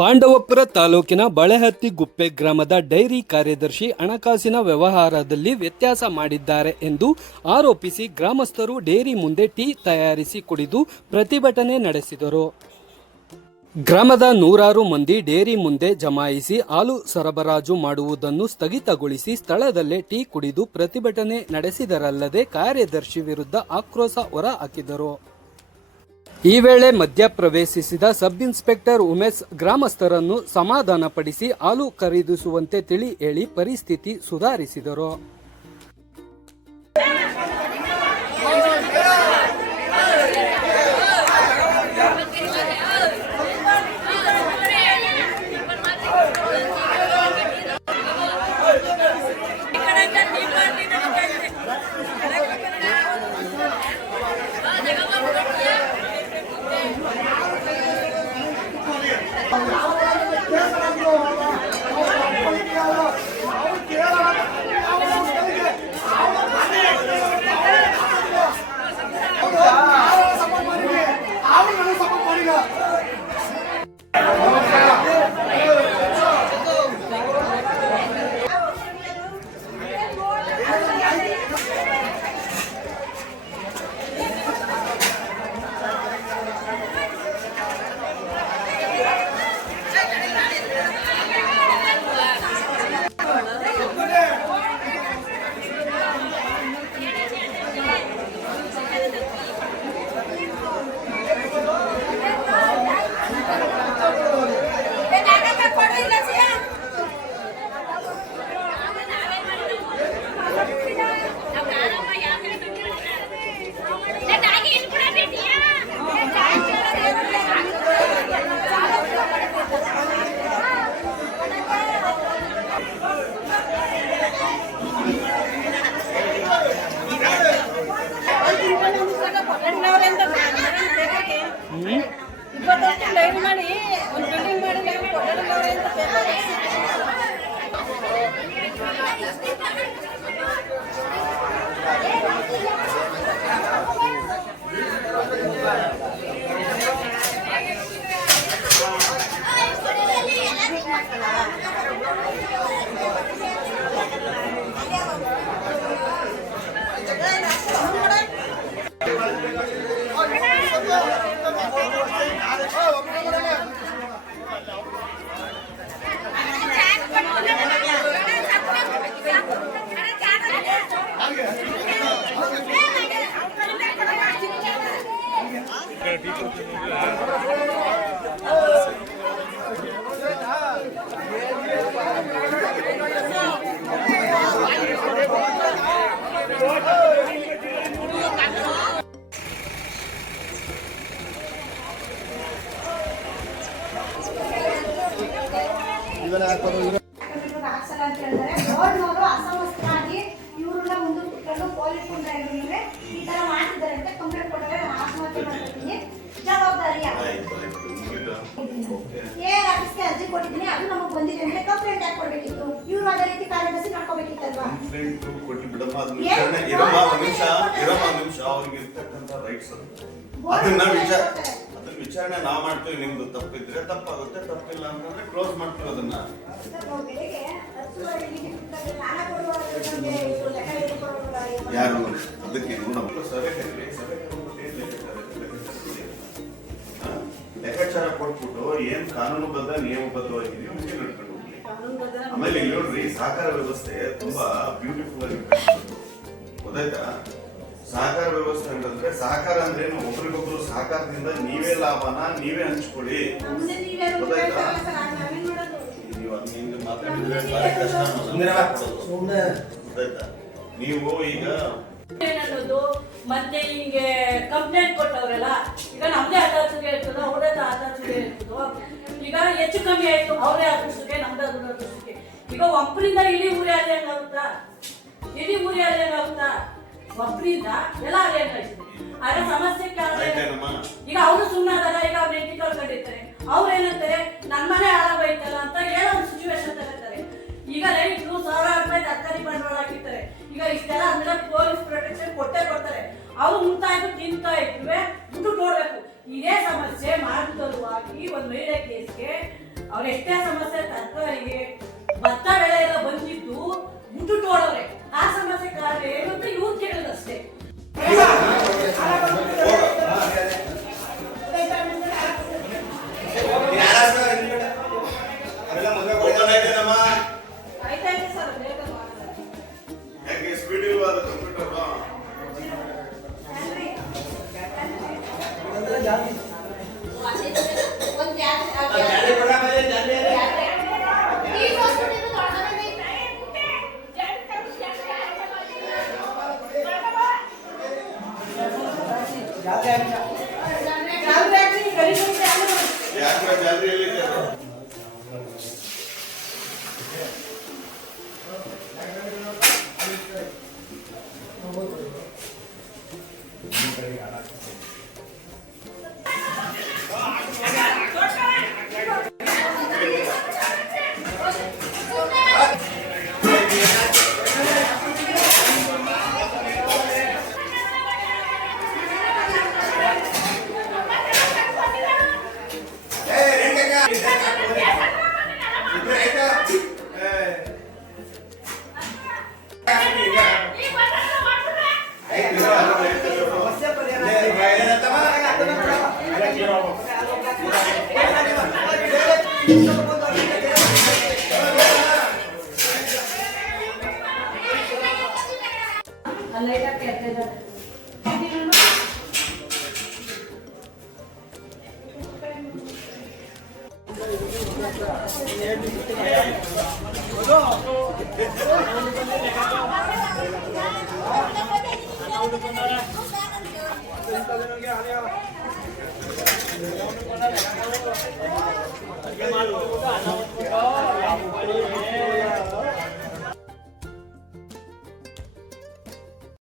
ಪಾಂಡವಪುರ ತಾಲೂಕಿನ ಬಳೆಹತ್ತಿಗುಪ್ಪೆ ಗ್ರಾಮದ ಡೈರಿ ಕಾರ್ಯದರ್ಶಿ ಹಣಕಾಸಿನ ವ್ಯವಹಾರದಲ್ಲಿ ವ್ಯತ್ಯಾಸ ಮಾಡಿದ್ದಾರೆ ಎಂದು ಆರೋಪಿಸಿ ಗ್ರಾಮಸ್ಥರು ಡೈರಿ ಮುಂದೆ ಟೀ ತಯಾರಿಸಿ ಕುಡಿದು ಪ್ರತಿಭಟನೆ ನಡೆಸಿದರು. ಗ್ರಾಮದ ನೂರಾರು ಮಂದಿ ಡೈರಿ ಮುಂದೆ ಜಮಾಯಿಸಿ ಹಾಲು ಸರಬರಾಜು ಮಾಡುವುದನ್ನು ಸ್ಥಗಿತಗೊಳಿಸಿ ಸ್ಥಳದಲ್ಲೇ ಟೀ ಕುಡಿದು ಪ್ರತಿಭಟನೆ ನಡೆಸಿದರಲ್ಲದೆ ಕಾರ್ಯದರ್ಶಿ ವಿರುದ್ಧ ಆಕ್ರೋಶ ಹೊರಹಾಕಿದರು. ಈ ವೇಳೆ ಮಧ್ಯಪ್ರವೇಶಿಸಿದ ಸಬ್ ಇನ್ಸ್ಪೆಕ್ಟರ್ ಉಮೇಶ್ ಗ್ರಾಮಸ್ಥರನ್ನು ಸಮಾಧಾನಪಡಿಸಿ ಹಾಲು ಖರೀದಿಸುವಂತೆ ತಿಳಿ ಹೇಳಿ ಪರಿಸ್ಥಿತಿ ಸುಧಾರಿಸಿದರು. ಅರ್ಜಿ ಕೊಟ್ಟಿದ್ದೀನಿ, ಅದು ನಮಗೆ ಬಂದಿದೆ ಅಂದ್ರೆ ಕಂಪ್ಲೇಂಟ್ ಯಾಕೆ ಕೊಡಬೇಕಿತ್ತು? ಇವರು ಅದೇ ರೀತಿ ಕಾರ್ಯದರ್ಶಿ ಮಾಡ್ಕೋಬೇಕಿತ್ತಲ್ವಾ? ಕಂಪ್ಲೇಂಟ್ ಕೊಟ್ಟು ಬಿಡಮ್ಮ, ಅದನ್ನ ನಿಮಿಷ ಅವ್ರಿಗೆ ಇರ್ತಕ್ಕಂಥ ರೈಟ್ಸ್ ಅದನ್ನ ವಿಚಾರಣೆ ನಾವು ಮಾಡ್ತೀವಿ. ನಿಮ್ದು ತಪ್ಪಿದ್ರೆ ತಪ್ಪಾಗುತ್ತೆ, ತಪ್ಪಿಲ್ಲ ಅಂತಂದ್ರೆ ಕ್ಲೋಸ್ ಮಾಡ್ತೀವಿ ಅದನ್ನ. ಯಾರು ಅದಕ್ಕೆ ಲೆಕ್ಕಾಚಾರ ಕೊಟ್ಬಿಟ್ಟು ಏನ್ ಕಾನೂನುಬದ್ಧ ನಿಯಮಬದ್ಧವಾಗಿದೆಯೋ ಮುಂದೆ ನಡ್ಕೊಂಡು ಹೋಗ್ಲಿ. ಆಮೇಲೆ ಇಲ್ಲಿ ನೋಡ್ರಿ, ಸಹಕಾರ ವ್ಯವಸ್ಥೆ ತುಂಬಾ ಬ್ಯೂಟಿಫುಲ್ ಆಗಿ ಗೊತ್ತಾಯ್ತಾ? ಸಹಕಾರ ವ್ಯವಸ್ಥೆ ಅಂತಂದ್ರೆ, ಸಹಕಾರ ಅಂದ್ರೆ ಒಬ್ರಿಗೊಬ್ರು ಸಹಕಾರದಿಂದ ನೀವೇ ಲಾಭನ ನೀವೇ ಹಂಚ್ಕೊಳ್ಳಿ. ಗೊತ್ತಾಯ್ತಾ? ನೀವು ಮಾತಾಡಿದ್ರೆ ಗೊತ್ತಾಯ್ತಾ? ನೀವು ಈಗ ಮತ್ತೆ ಹಿಂಗೆ ಕಂಪ್ಲೇಂಟ್ ಕೊಟ್ಟವ್ರಲ್ಲ, ಈಗ ನಮ್ದೇ ಆಧಾರಕ್ಕೆ ಇರ್ತದೋ ಅವ್ರೇ ಆಧಾರಕ್ಕೆ ಇರ್ತದೋ. ಈಗ ಹೆಚ್ಚು ಕಮ್ಮಿ ಆಯ್ತು, ಅವರೇ ಅದೃಷ್ಟಕ್ಕೆ ನಮ್ದೇ ಅದೃಷ್ಟಕ್ಕೆ. ಈಗ ಒಬ್ಬರಿಂದ ಇಡೀ ಊರೇ ಅದೇನಾಗುತ್ತಾ? ಇಡೀ ಊರೇ ಅದೇನಾಗುತ್ತಾ? ಒಬ್ಬರಿಂದ ಎಲ್ಲ ಅದೇನಾಯ್ತು. ಆದ್ರೆ ಸಮಸ್ಯೆ ಈಗ ಅವರು ಸುಮ್ಮನಾದಾಗ, ಈಗ ಅವ್ರ ಹೆಂಡತಿ ಕಳ್ಕೊಂಡಿರ್ತಾರೆ, ಅವ್ರು ಏನಂತಾರೆ ನನ್ನ ಮನೆ ಹಾಳಾಗೋಯ್ತಲ್ಲ ಅಂತ ಹೇಳೋ ಒಂದು ಸಿಚುವೇಶನ್ ತಗೋತಾರೆ. ಈಗ ರೈತರು ಸಾವಿರಾರು ರೂಪಾಯಿ ತರಕಾರಿ ಬಂಡವಾಳ ಹಾಕಿರ್ತಾರೆ. ಈಗ ಇಷ್ಟೆಲ್ಲ ಅಂದ್ರೆ ಪೊಲೀಸ್ ಪ್ರೊಟೆಕ್ಷನ್ ಕೊಟ್ಟೇ ಕೊಡ್ತಾರೆ. ಅವ್ರು ಮುಂತಾಯ್ತು ತಿಂತಾ ಇದ್ವಿ ದುಡ್ಡು ನೋಡ್ಬೇಕು. ಇದೇ ಸಮಸ್ಯೆ ಮಾರ್ಗದಲ್ಲವಾಗಿ ಒಂದು ಮಹಿಳೆ ಕೇಸ್ಗೆ ಅವ್ರ ಎಷ್ಟೇ ಸಮಸ್ಯೆ ತರಕಾರಿ ಭತ್ತ ಬೆಳೆ ಎಲ್ಲ ಬಂದಿದ್ದು ಮುಟ್ಟುಟೋಳವ್ರೆ. ಆ ಸಮಸ್ಯೆ ಕಾರಣ ಏನು ಅಂತ ಇವ್ರು ಕೇಳೋದಷ್ಟೇ. ಆಯ್ತಾಯ್ತು ಸರ್, ಬೇಗ ಮಾಡ್ತಾರೆ. ಯಾಕೆ ಸ್ಪೀಡ್ ಇಲ್ವಾ ಅದು ಕಂಪ್ಯೂಟರ್? ಯಾಕೆ ಜಾತ್ರೆಯಲ್ಲಿ Hãy subscribe cho kênh Ghiền Mì Gõ để không bỏ lỡ